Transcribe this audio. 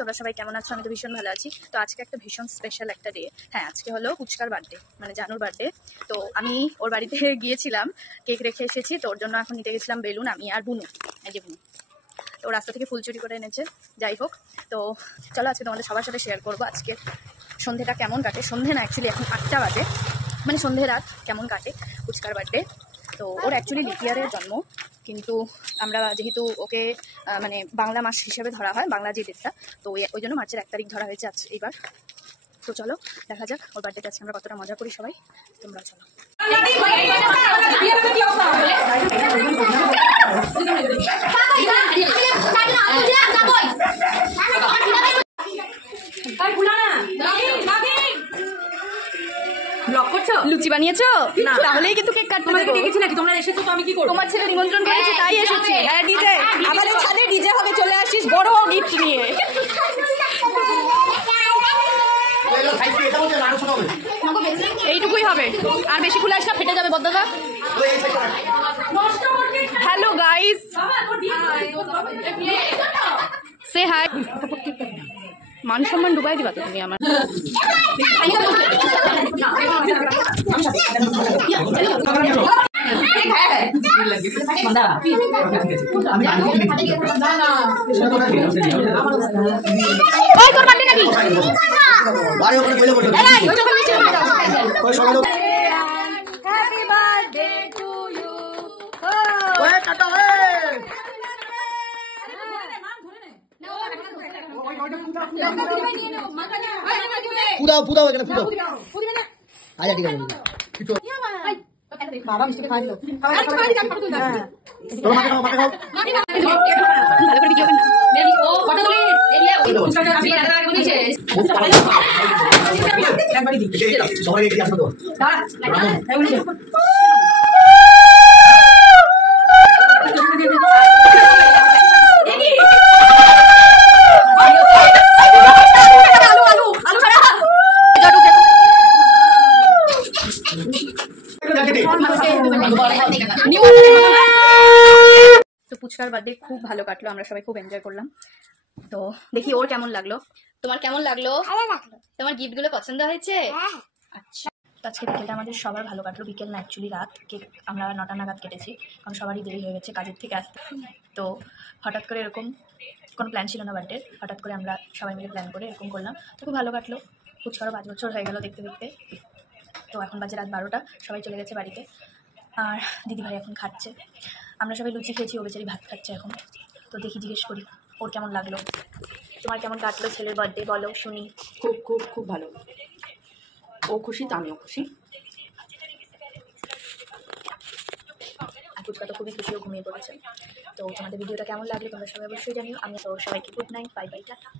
তোমরা সবাই কেমন আছো? আমি তো ভীষণ ভালো আছি। তো আজকে একটা ভীষণ স্পেশাল একটা ডে। হ্যাঁ, আজকে হলো পুচকার বার্থডে, মানে জানুর বার্থডে। তো আমি ওর বাড়িতে গিয়েছিলাম, কেক রেখে এসেছি। তো ওর জন্য এখন নিতে গেছিলাম বেলুন, আমি আর বুনু। এই যে বুনু তো রাস্তা থেকে ফুল চুরি করে এনেছে। যাই হোক, তো চলো আজকে তোমাদের সবার সাথে শেয়ার করবো আজকে সন্ধেটা কেমন কাটে। সন্ধে না, অ্যাকচুয়ালি এখন 8টা বাজে, মানে সন্ধে রাত কেমন কাটে পুচকার বার্থডে। তো ওর অ্যাকচুয়ালি লিপ ইয়ারের জন্ম, কিন্তু আমরা যেহেতু ওকে মানে বাংলা মাস হিসেবে ধরা হয়, বাংলা যে ডেটটা, তো ওই জন্য মার্চের 1 তারিখ ধরা হয়েছে আজ এইবার। তো চলো দেখা যাক ওর বার্থডেতে আজকে আমরা কতটা মজা করি সবাই। তোমরা চলো। লুচি বানিয়েছো? তাহলেই কিন্তু কেক কাটতে দেবো। দেখেছি নাকি তোমরা এসেছো, তো আমি কি করব? তোমার ছেলে নিমন্ত্রণ করেছে তাই এসেছি। হ্যাঁ, ডিজে আমাদের ছাদে ডিজে হবে, চলে আসিস বড় গিফট নিয়ে। এইটুকুই হবে, আর বেশি খুলে আসলে ফেটে যাবে বদ্দাদা। হ্যালো গাইস, সে হাই। মান সম্মান ডুবাই দিবা তো তুমি আমার। পুরা পুরা এখানে পুরো আচ্ছা ঠিক আছে বাবা মিষ্টি খাই দিও ভালো করে ভিডিও কর না মেরি ও ফটো তুলি এরিয়া ওই পুচকাটা আমি দাদা আগে বলেছে একবারই দি সবাই এদিকে আসো তো দাঁড়া এই বলেছে তো পুচকার বার্থডে খুব ভালো কাটলো, আমরা সবাই খুব এনজয় করলাম। তো দেখি ওর কেমন লাগলো। তোমার কেমন লাগলো? তোমার গিফট গুলো পছন্দ হয়েছে? আচ্ছা, আজকে বিকেলটা আমাদের সবার ভালো কাটলো। বিকেল না, অ্যাকচুয়ালি রাত। কেক আমরা 9টা নাগাদ কেটেছি, কারণ সবারই দেরি হয়ে গেছে কাজের থেকে আসতে। তো হঠাৎ করে এরকম কোনো প্ল্যান ছিল না বার্থডে, হঠাৎ করে আমরা সবাই মিলে প্ল্যান করে এরকম করলাম। তো খুব ভালো কাটলো। পুচকারও 5 বছর হয়ে গেল দেখতে দেখতে। তো এখন বাজে রাত 12টা, সবাই চলে গেছে বাড়িতে, আর দিদিভাই এখন খাচ্ছে। আমরা সবাই লুচি খেয়েছি, ও বেচারি ভাত খাচ্ছে এখন। তো দেখি, জিজ্ঞেস করি ওর কেমন লাগলো। তোমার কেমন কাটলো ছেলের বার্থডে, বলো শুনি। খুব খুব খুব ভালো। ও খুশি তো আমিও খুশি। আর পুচকা তো খুবই খুশি, ও ঘুমিয়ে পড়েছে। তো তোমাদের ভিডিওটা কেমন লাগলো তোমরা সবাই অবশ্যই জানিও। আমি তো সবাইকে good night, bye bye, tata.